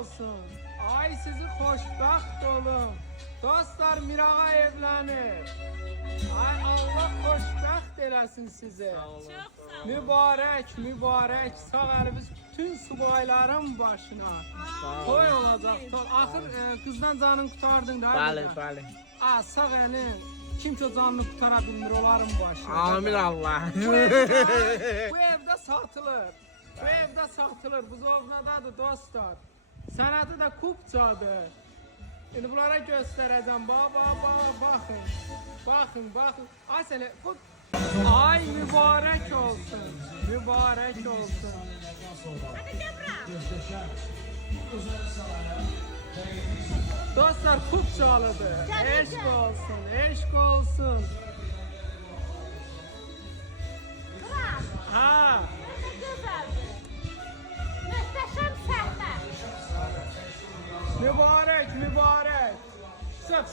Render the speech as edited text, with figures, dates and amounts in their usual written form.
olsun. Ay sizi xoşbəxt olun. Dostlar, Mirağa evlənir. Ay Allah xoşbəxt eləsin sizi. Çok sağ ol. Mübarək, mübarək. Sağ əliniz bütün subayların başına. Toy olacaq. Axır qızdan canını qurtardın da. Bəli, bəli. Sağ əlin. Kim ki o canını qurtara bilmir, onların başına. Amin Allah. Bu evdə satılır. Bu evdə satılır. Buzovnadadır dostlar. Sənədi də kupçadır. İndi bunlara göstərəcəm. Baxın. Baxın. Ay sənə. Ay mübarək olsun. Mübarək olsun. Hadi gel buraya. Dostlar, kupçalıdır. Eşq olsun. Eşq olsun. Kral. Ha. Ne güzeldi. Muhteşem sahne. Mübarək. Söp.